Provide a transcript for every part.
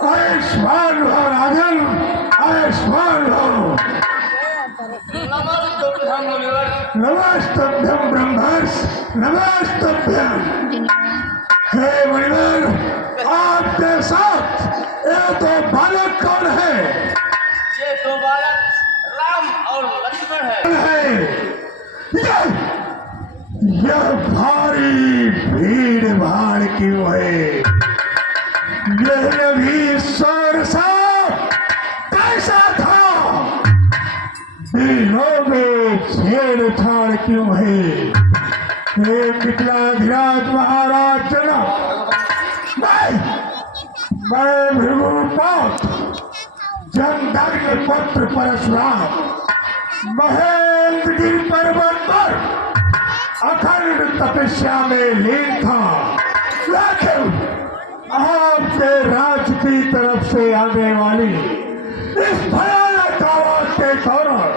आयुष्मान हो राजन, आयुष्मान हो। नमस्तभ्यम ब्रह्मर्ष, नमस्तभ्यम। हे मुनिवर, आपके साथ ये दो बालक कौन है? ये दो बालक राम और लक्ष्मण है। यह भारी भीड़ भाड़ क्यों है? यह अभी सरसा कैसा था? दिलों में छेड़छाड़ क्यों है? विकलाधिराज महाराज चला, मैं भृगुपात जमदग्नि पुत्र परशुराम महेंद्रगिरि पर्वत पर अखंड तपस्या में लीन था। लेकिन आपके राज की तरफ से आने वाली इस भयानक आवाज के कारण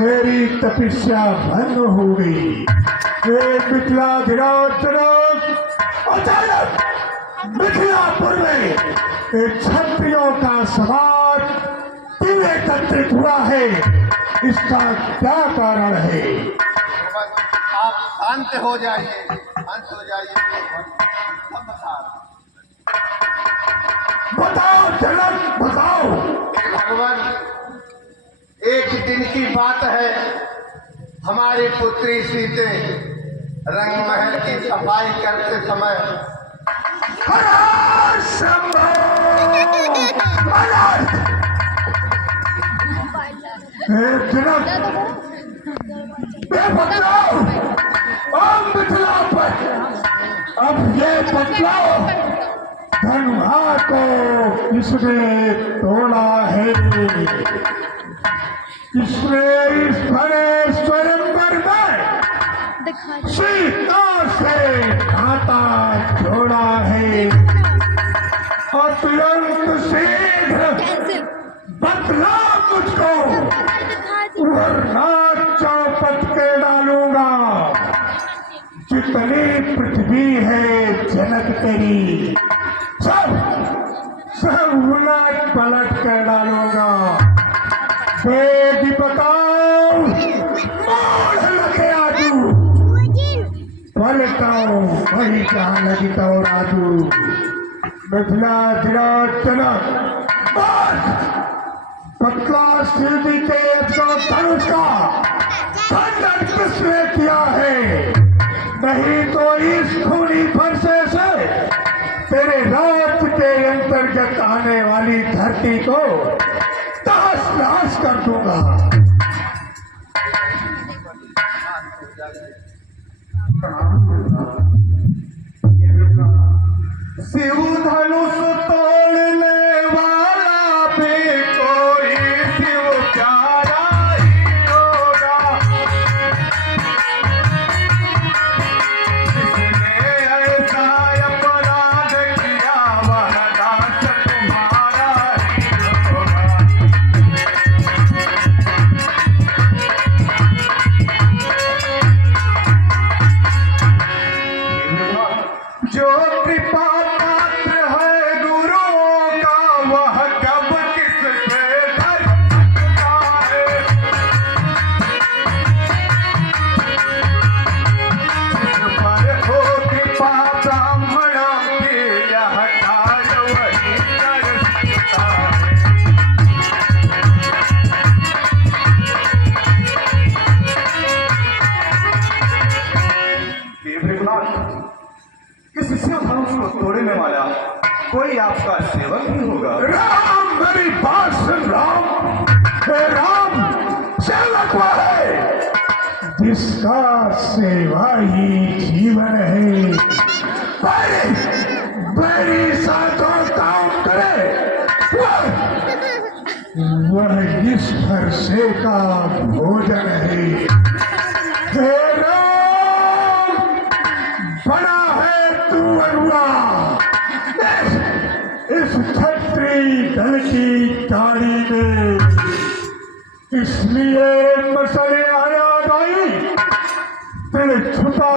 मेरी तपस्या भंग हो गई। मिथिलाधिराज अचानक मिथिलापुर में एक क्षत्रियों का समाज क्यों एकत्रित हुआ है? इसका क्या कारण है? आप शांत हो जाइए, शांत हो जाइए। बताओ जनक, बताओ। भगवान, एक दिन की बात है, हमारी पुत्री सीते रंगमहल की सफाई करते समय अब ये बतलाओ, धनुहा को किसने तोड़ा है? किसने इस बड़े स्वयंवर में सीता से नाता जोड़ा है? अत्यंत शीघ्र बतला मुझको, वरना चौपट के डालूंगा। जितनी पृथ्वी है जनक तेरी, सब उलट पलट कर डालूंगा। बेटी बताओ, मोड़ लगे आजू पलटाओ, वही जहाँ लगी तो राजू। मिथिलाधिराज जनक, पतला स्थिति के धनुष का खंडन किसने किया है? नहीं तो इस खूनी फरसे से तेरे राज के अंतर्गत आने वाली धरती को तहस नहस कर दूंगा। शिव धनुष तोड़ने वाला भी कोई शिव प्यारा ही होगा। जिसने ऐसा अपराध किया वह दास तुम्हारा ही होगा। जो कृपा पात्र है गुरुओं का, वह कब किससे डर सकता है? जिस पर हो कृपा ब्राह्मणों की, यह कार्य वही कर सकता है। इस शिव धनुष को तोड़ने वाला कोई आपका सेवक ही होगा। राम, मेरी बात सुन राम। हे राम, सेवक वो है जिसका सेवा ही जीवन है। मेरी साथों काम करे, वह इस फरसे का भोजन है। हे राम, बड़ा है तू अरुआ, इस छत्री दल की गाड़ी में, इसलिए मसले आया भाई। दिल छुपा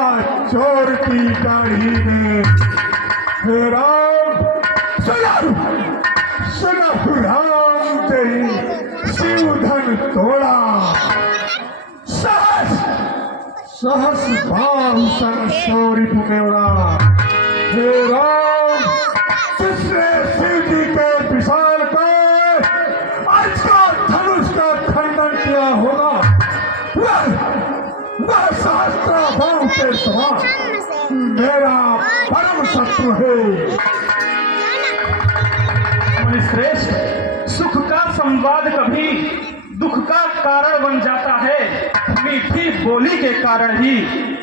चोर की दाढ़ी में। हे राम सुनो सुनो राम तेरी शिव धन तोड़ा, सहस बाहु सन शौरी पुमेरा। हे राम जिसने शिव जी के विशाल को आज का धनुष का खंडन किया होगा वह सहस्त्राभाव के समान मेरा परम शत्रु है। श्रेष्ठ, सुख का संवाद कभी दुख का कारण बन जाता है। मीठी बोली के कारण ही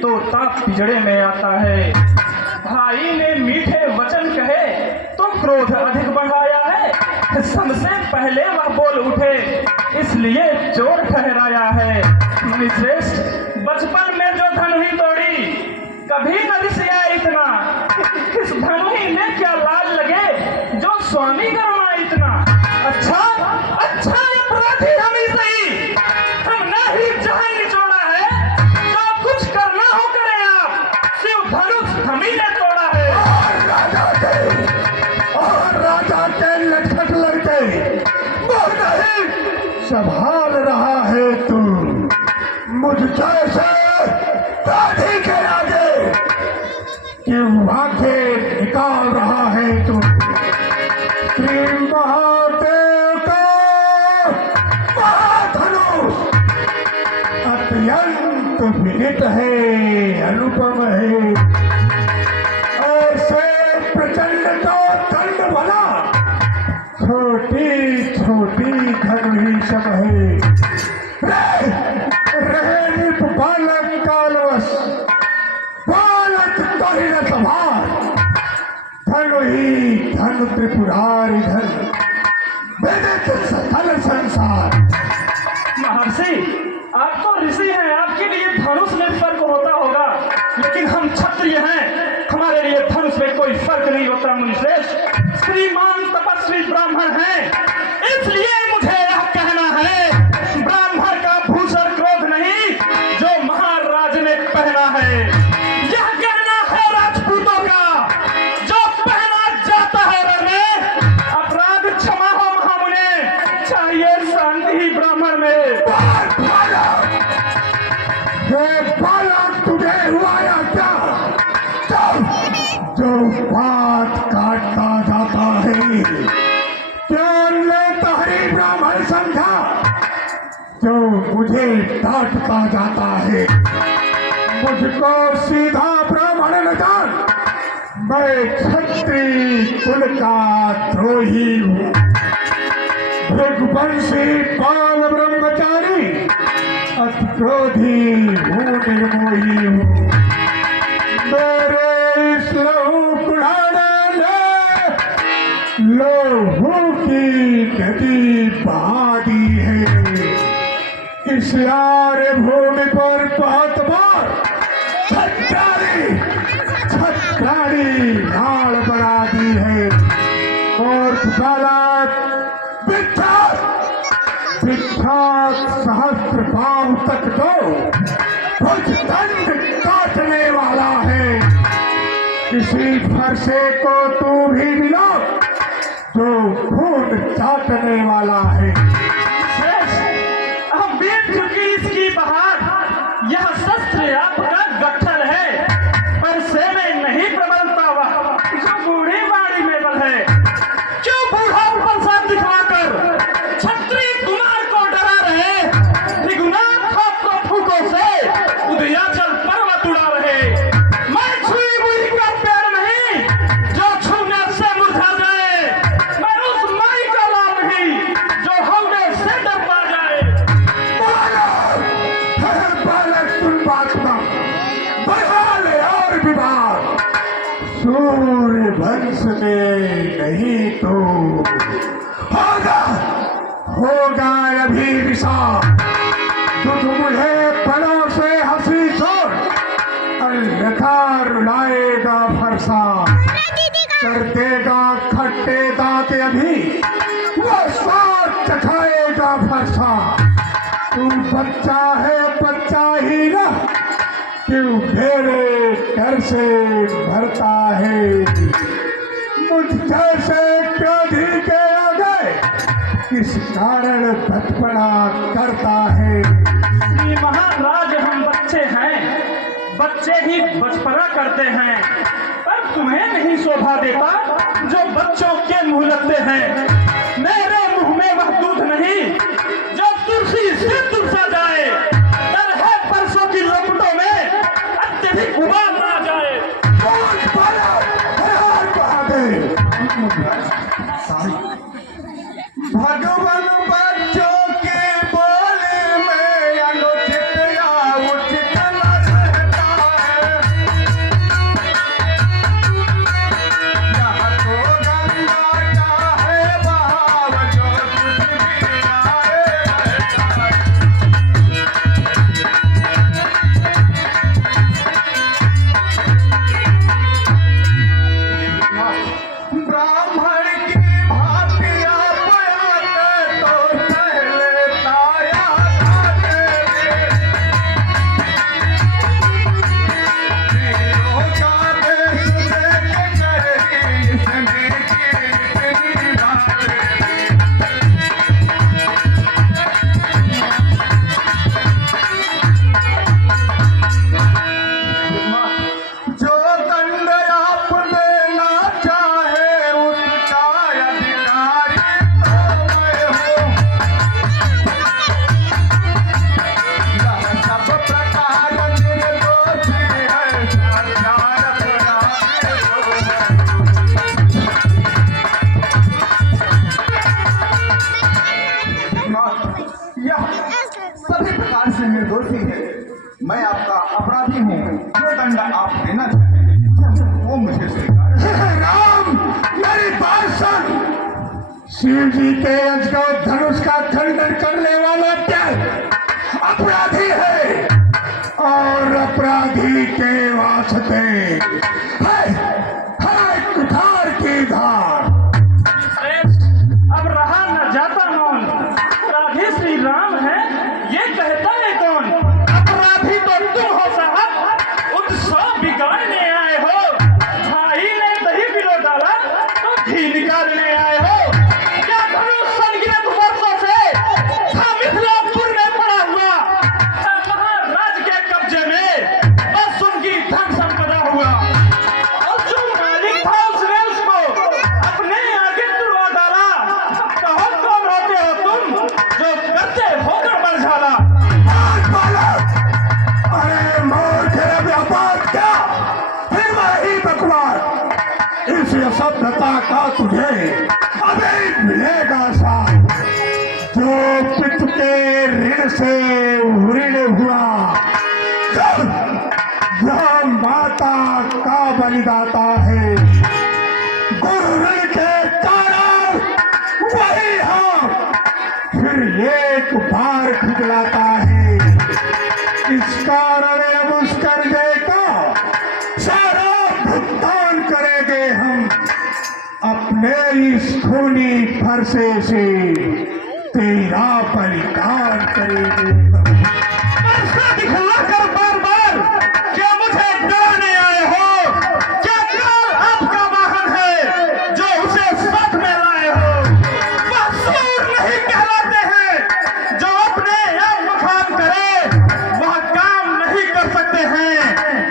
तोता पिंजड़े में आता है। भाई ने मीठे वचन कहे तो क्रोध अधिक बढ़ाया है। सबसे पहले वह बोल उठे इसलिए चोर ठहराया है। श्रेष्ठ, बचपन में जो धन ही तोड़ी कभी न रिसिया इतना। इस धनुही में क्या लाल लगे जो स्वामी गरमा इतना। अच्छा अच्छा अपराधी हम ही सही, हमने ही जहां निचोड़ा है। जो कुछ करना हो करें आप, शिव धनुष हम ही ने तोड़ा है। और राजा के लटखट लड़के वो नहीं संभाल रहा है तू मुझ जैसे दाढ़ी के आगे क्यों आंखें निकाल रहा है तू। श्री महादेव का महाधनुष अत्यंत विनित है, अनुपम है। ऐसे प्रचंड का दंड बना छोटी छोटी धनुही सब है। रहे बालक कालवश बालक तो ही न संभाल, धनु ही धन त्रिपुरारी धन वेदित सकल संसार। महर्षि, आप तो ऋषि हैं, आपके लिए धनुष में फर्क होता होगा, लेकिन हम क्षत्रिय हैं, हमारे लिए धनुष में कोई फर्क नहीं होता। मुनिश्रेष्ठ, श्रीमान तपस्वी ब्राह्मण हैं, इसलिए मुझे यह कहना है ब्राह्मण का भूषण क्रोध नहीं जो महाराज ने पहना है। यह कहना है राजपूतों का जो पहना जाता है रण में। अपराध क्षमा हो महामुने, चाहिए शांति ही ब्राह्मण में। बालक तुझे हुआ या क्या जो बात काटता जाता है। क्या ने तहरी ब्राह्मण समझा जो मुझे डांटता जाता है। मुझको सीधा ब्राह्मण न जान, मैं क्षत्रिय कुल का द्रोही हूँ। रघुवंशी बाल ब्रह्मचारी अति क्रोधी हूँ, निर्मोही हूँ। मेरे इस लहू कुढ़ाने ने लोहू की नदी बहा दी है। इस आर्य भूमि पर बहुत बार छत्राड़ी नाड़ बना दी है। और विख्यात सहस्त्र पांव तक तो कुछ दंड काटने वाला है। इसी फरसे को तू भी मिला जो खून चाटने वाला है। अब बीत चुकी इसकी बहार, यह शस्त्र आपका गट्ठल है, पर से में नहीं प्रबलता वह जो बूढ़ी बाड़ी में बल है। क्यों बूढ़ा प्रसाद दिखवाकर छत्री कुमार को डरा रहे। निगुनाथ को फूकों से उदयाचल पर्वत उड़ा रहे। मैं छुई बुई का पैर नहीं जो छूने से मुरझा जाए। मैं उस माई का लाल नहीं जो हमने से डर पा जाए। बालक सुन बात का बहाल और विवाद सूर्य वंश में नहीं तो होगा अभी विशाल। तुझ मुझे पड़ों से हंसी छोड़ अन्यथा रुलाएगा फरसा। कर देगा खट्टे दांत अभी वो स्वाद चखाएगा फरसा। तू बच्चा है बच्चा ही ना क्यों से भरता है। मुझ जैसे क्रोधी के आगे किस कारण बचपना करता है। श्री महाराज, हम बच्चे हैं, बच्चे ही बचपना करते हैं, पर तुम्हें नहीं शोभा देता जो बच्चों के मुंह लगते हैं। मेरे मुंह में वह दूध नहीं जो तुलसी से तुलसा जाए। डर है परसों की लपटों में अत्यधिक उबाल ना जाए। भगवान बच्चों के बोले में अनुचित या उचित न रहता है। यहाँ तो गंगा का है बहाव जो कुछ भी आए रहता है। ब्राह्मण की भांति आप आते तो पहले ताया खाते रे। वीरों का देश देख कही इसने की इतनी बातें। जो दंड आप देना चाहे उसका अधिकारी तो मैं हूँ। यह सब प्रकार निर्दोषी है, साक्षात अपराधी तो मैं। यह सभी प्रकार से निर्दोषी है। मैं आपका अपराधी हूँ। जो दंड आप देना चाहें वो मुझे स्वीकार है। राम, मेरी बात सुन। शिव जी के अजगर धनुष का खंडन करने वाला क्या अपराधी है, और अपराधी के वास्ते है कुठार की धार। श्रेष्ठ, अब रहा न जाता मौन। अपराधी श्री राम है, ये कहता है कौन? अपराधी तो तुम हो साहब, उत्सव बिगाड़ने आए हो। भाई ने दही पिलो डाला तो घी निकालने आए हो। क्या धनुष संगिनत वर्षों से था मिथिलापुर में पड़ा हुआ, महाराज के कब्जे में बस उनकी धन संपदा हुआ। और जो मालिक था उसने उसको अपने आगे तुड़वा डाला। कहो कौन होते हो तुम जो करते होकर बरझाला? अरे मूर्ख व्यापार क्या फिर वही बकवास। इस सभ्यता का तुझे अभी मिलेगा साथ। जो पिता के ऋण से ऋण हुआ, जो माता का बलिदाता है, गुरु ऋण के कारण वही हम फिर एक बार खुजलाता है। इस कारण अब उस कर्जे का सारा भुगतान करेंगे हम। अपने इस खूनी फरसे से तेरा बलिदान करेंगे। बरसा दिखलाकर बार-बार क्या मुझे डराने आए हो? क्या काल आपका वाहन है जो उसे साथ में लाए हो? वह सूर नहीं कहलाते हैं जो अपने आप बखान करे, वह काम नहीं कर सकते हैं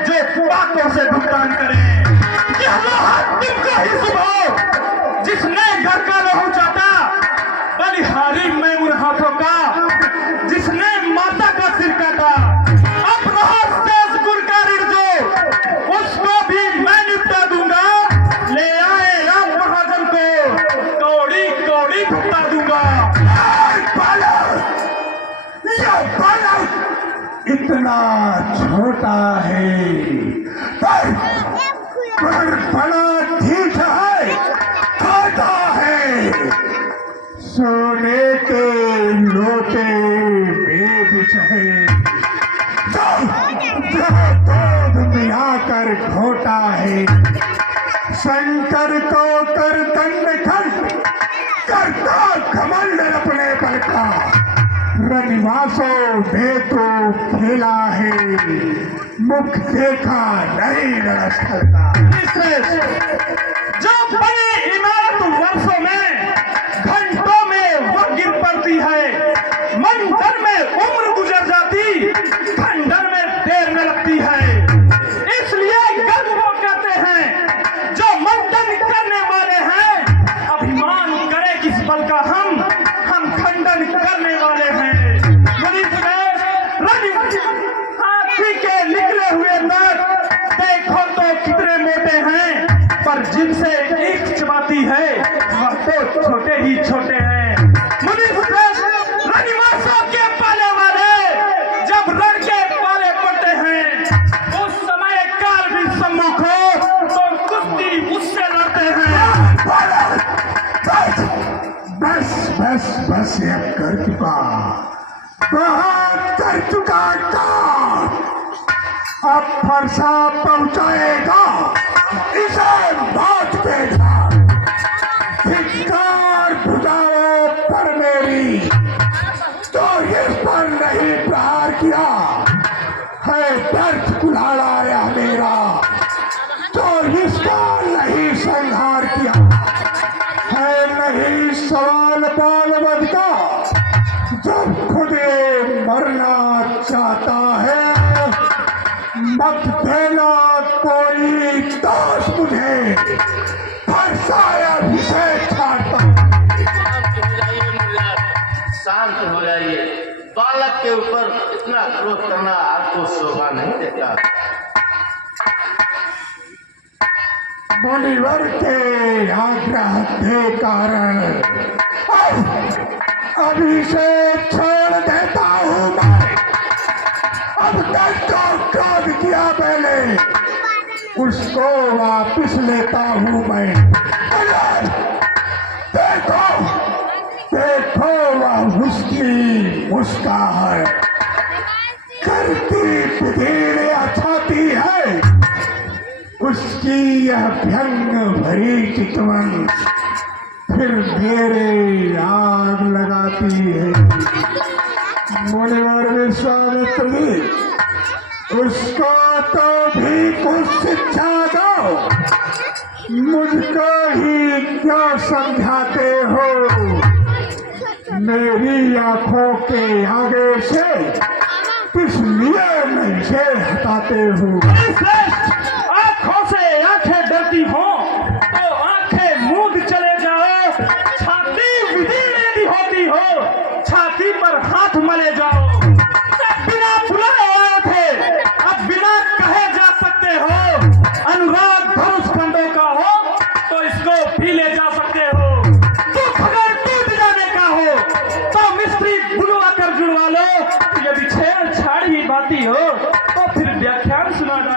जो बातों से भुगतान करे। यह लोहा तुमको ही शुभ हो जिसने घर का लहू चाटा, बलिहारी मैं उन हाथों का जिसने माता का सिर काटा। अब रहा शेष गुर का ऋण जो उसको भी मैं निपटा दूंगा। ले आए आप महाजन को कौड़ी कौड़ी भुगता दूंगा। इतना छोटा है पर बड़ा ठीक है, खाता है। सोने के लोटे में बिछे जो दूध मिलाकर घोटा है। शंकर को कर दंड खंड करता घमंड अपने पर का। रनिवासों में तो खेला है। मुख देखा नहीं नमस्कार का। जो बनी इमारत वर्षों में, घंटों में वो गिर पड़ती है। मंथन में उम्र गुजर जाती, खंडन में देर न लगती है। इसलिए गर्व को कहते हैं जो मंथन करने वाले हैं। अभिमान करे किस बल का हम खंडन करने वाले हैं। हाथी के निकले हुए दांत देखो तो कितने मोटे हैं, पर जिनसे ईख चबाती है वह तो छोटे ही छोटे हैं। रनिवासों के पाले वाले जब रण के पाले पड़ते हैं, उस समय काल भी सम्मुख हो तो कुश्ती उससे लड़ते हैं। बस बस बस ये कर चुका, बहुत कर चुका काम। अब फरसा पहुंचाएगा इसे मौत के घाट। धिक्कार भुजाओं पर मेरी, तो इस पर नहीं प्रहार किया है। व्यर्थ कुल्हाड़ा या मेरा, तो इसका नहीं संहार किया है। नहीं सवाल बालवद का, जब खुद ये मरना चाहता है। मत देना कोई दोष मुझे, फरसाया विषय छाड़ता। शांत हो जाइए। बालक के ऊपर इतना क्रोध करना आपको शोभा नहीं देता। मुनिवर के आग्रह के कारण अभी से छोड़ देता हूँ मैं। अब तक तो क्रोध किया मैंने, उसको वापिस लेता हूँ मैं। देखो देखो वह उसकी मुस्कान करती पिधेड़े छाती है। उसकी यह व्यंग भरी चितवन फिर मेरे आग लगाती है। मुनिवर विश्वामित्र जी, उसको तो भी कुछ शिक्षा दो, मुझको ही क्यों समझाते हो। मेरी आंखों के आगे से इसलिए मुझे हटाते हो। आंखों से आंखें डरती हो तो आंखें मूंद चले जाओ। छाती विदीर्ण यदि होती हो, छाती पर हाथ मले जाओ। बिना बुलाए आए थे, अब बिना कहे जा सकते हो। अनुराग धनुष खंडों का हो तो इसको भी ले जा सकते हो। दुख अगर टूट जाने का हो तो मिस्त्री बुलवा कर जुड़वा लो। यदि छेड़छाड़ ही बाती हो तो फिर व्याख्यान सुना जाए।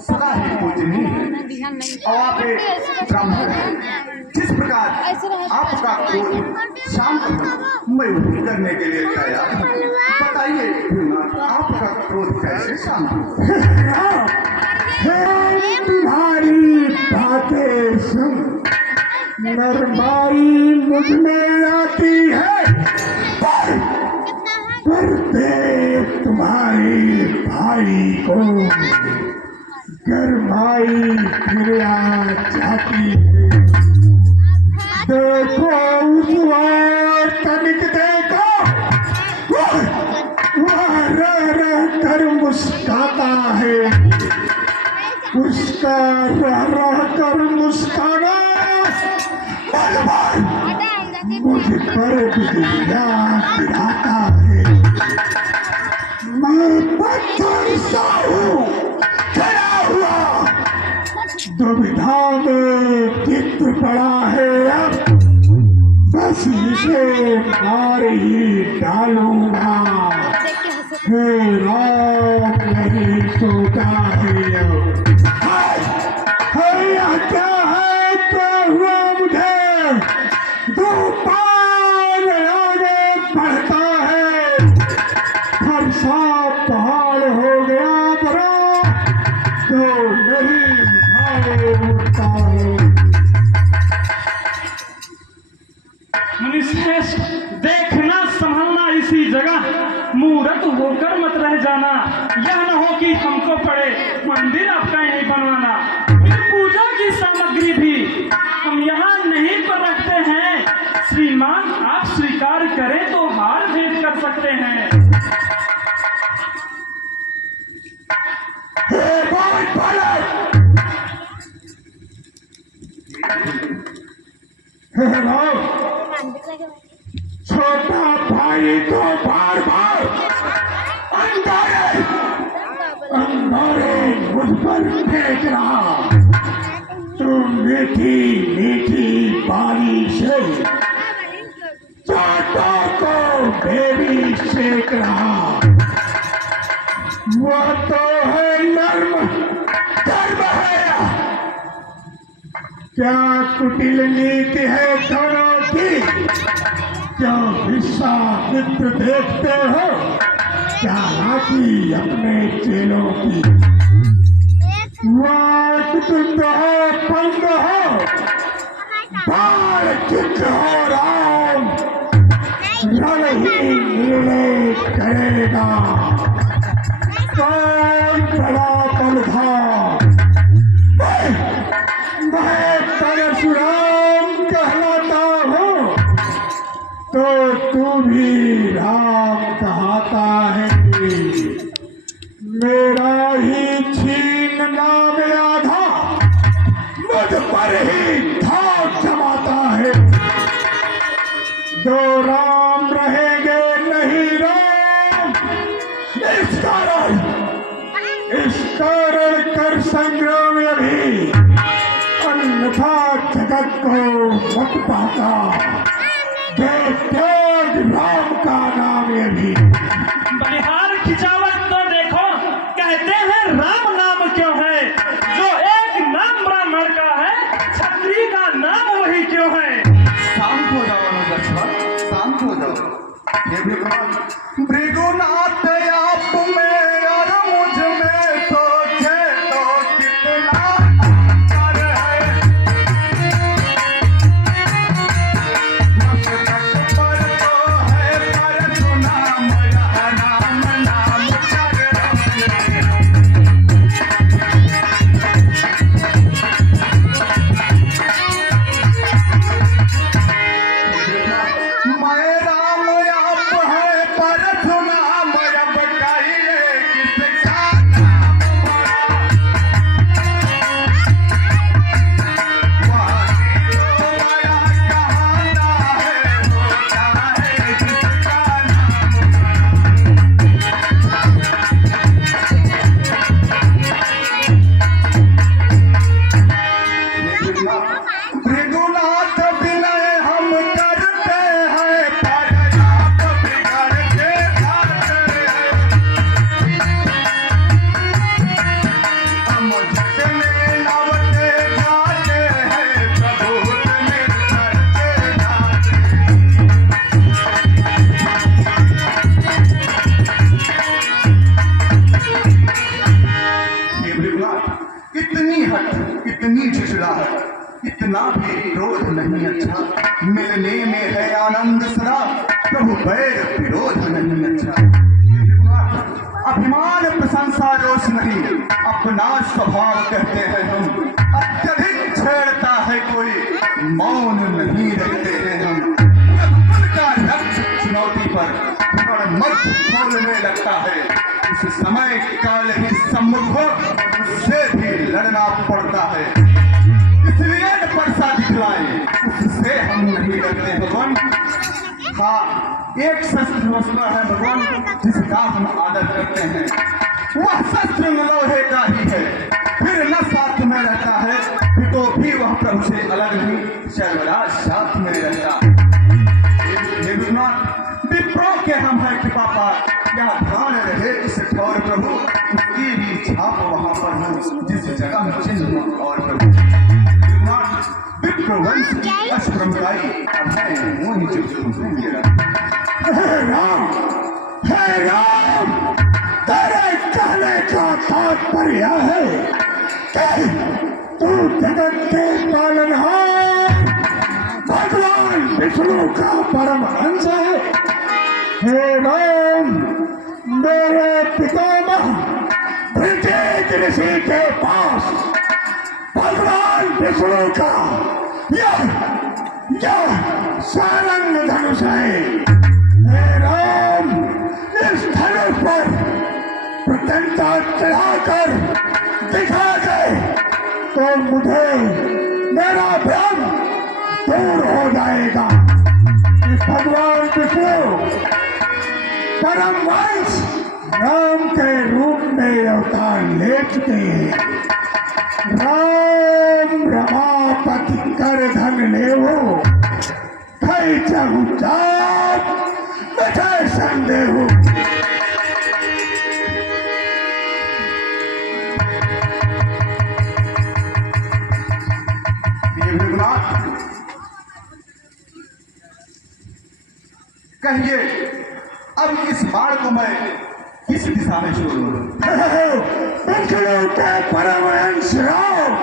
सदा ही पूजनीय और आप एक ब्राह्मण हैं। जिस प्रकार आपका क्रोध शांत हो मैं वही करने के लिए तैयार हूँ। बताइए आपका क्रोध कैसे शांत हो? तुम्हारी बातें सुन नरमाई मुझ में आती है, पर देख तुम्हारे भाई को गरमाई फिर आ जाती है। देखो उस वार तनिक देखो, वह रह रह कर मुस्काता है, उसका रह रह कर मुस्काना मुझ पर बिजलियां गिराता है। मैं पत्थर सा हूँ खड़ा हुआ, दुविधा में चित्र पड़ा है, अब बस इसे मार ही डालूंगा। हे राम नहीं सोता है अब। क्या है क्या हुआ मुझे? तूफान आगे बढ़ता है, फरसा पहाड़ हो गया बड़ा, तो नहीं उठता है। मुनिश्रेष्ठ, देखना संभलना इसी जगह, मूर्त होकर मत रह जाना। यह न हो कि हमको पड़े मंदिर आपका यहीं बनवाना। फिर पूजा की सामग्री भी हम यहाँ नहीं पर रखते हैं। श्रीमान आप स्वीकार करें तो हार भेंट कर सकते हैं। छोटा भाई तो बार बार अंगारे मुझ पर फेंक रहा, तो मीठी मीठी बारी से चाटा को बेबी सेक रहा। वह तो है नर्म धर्म है, क्या कुटिल नीति है दोनों की। क्या हिस्सा मित्र देखते हो, क्या हाथी अपने चेलों की। वाट तुम हो पंग हो, बाढ़ चित्र हो राम, रण ही निर्णय करेगा कौन बड़ा बलधा। मैं परशुराम कहलाता हूँ, तो तू भी राम कहता है। मेरा ही छीन नाम आधा, मुझ पर ही धाक जमाता है। दो राम रहेंगे नहीं राम, इस कारण कर संग्राम अभी, अन्यथा जगत को मत पाता। राम का नाम ये भी। बलिहार खिंचावत तो देखो, कहते हैं राम नाम क्यों है। जो एक नाम ब्राह्मण का है, क्षत्रिय का नाम वही क्यों है। शांत हो जाओ लक्ष्मण, शांत हो जाओ। ये भी भृगुनाथ आप में और मुझ में सोचे तो कितना अंतर है। मस्तक पर तो है परशुराम, यह राम नाम मैं राम आप है परशुराम, अब नहीं अच्छा, मिलने में है आनंद सदा, प्रभु बैर विरोध नहीं अच्छा। अभिमान प्रशंसा रोष नहीं, अपना स्वभाव कहते हैं हम, अत्यधिक छेड़ता है कोई, मौन नहीं रहते हैं हम। जब उनका रक्त चुनौती पर मत खोलने लगता है, उस समय काल ही सम्मुख हो, उससे भी लड़ना पड़ता है। इसलिए परसा दिखलाए, उससे हम नहीं डरते भगवान। हाँ, एक शस्त्र वस्त्र है भगवान जिसका हम आदर करते हैं, वह शस्त्र लोहे का ही है, फिर न साथ में रहता है, फिर तो भी वह प्रभु से अलग नहीं, सर्वदा साथ में रहता। विप्रो के हम है कृपा पार, यहाँ ध्यान रहे इस ठौर प्रभु, उसकी भी छाप वहाँ पर हो जिस जगह चिन्ह और प्रभु। विप्रवंश अष्टब्रह्मचारी अभय मोहि हे राम, हे राम, तेरे कहने का तात्पर्य है कि तू जगत के पालनहार भगवान विष्णु का परम अंश है। हे राम, मेरे पितामह भृगु ऋषि के पास भगवान विष्णु का यह सारंग धनुष है। हे राम, इस धनुष पर प्रत्यंता चढ़ाकर दिखा दे तो मुझे मेरा भ्रम दूर हो जाएगा। भगवान विष्णु परम वंश राम के रूप में अवतार ले चुके हैं। राम रमापति कर धन लेवो, कई जगु जाप मिटे संदेहो। कहिए अब इस बाण को मैं किस दिशा में छोड़ूं? विष्णु के परम अंश राम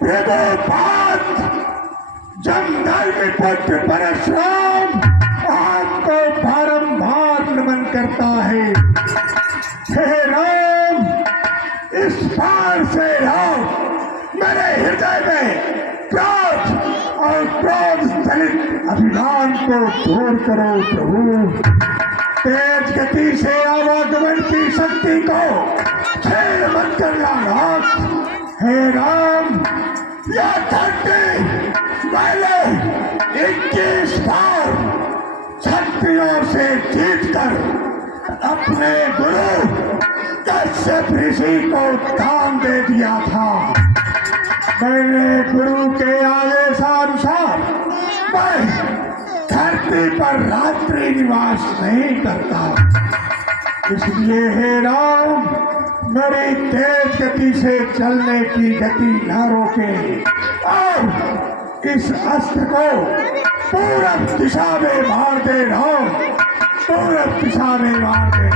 प्रभुपाद जमदग्नि पुत्र परशुराम आपको बारंबार नमन करता है। हे राम, इस बार से राम मेरे हृदय में क्रोध और क्रोध जनित अभिमान को दूर करो प्रभु। तेज गति से आवागमन की शक्ति को छेड़ मत करना नाथ। हे राम, यह धरती पहले 21 बार क्षत्रियों से जीतकर अपने गुरु कश्यप ऋषि को दान दे दिया था। मैंने गुरु के आदेशानुसार मैं धरती पर रात्रि निवास नहीं करता, इसलिए हे राम मेरी तेज गति से चलने की गति न रोके और इस अस्त्र को पूरब दिशा में मार दे राम, पूरब दिशा में मार दे।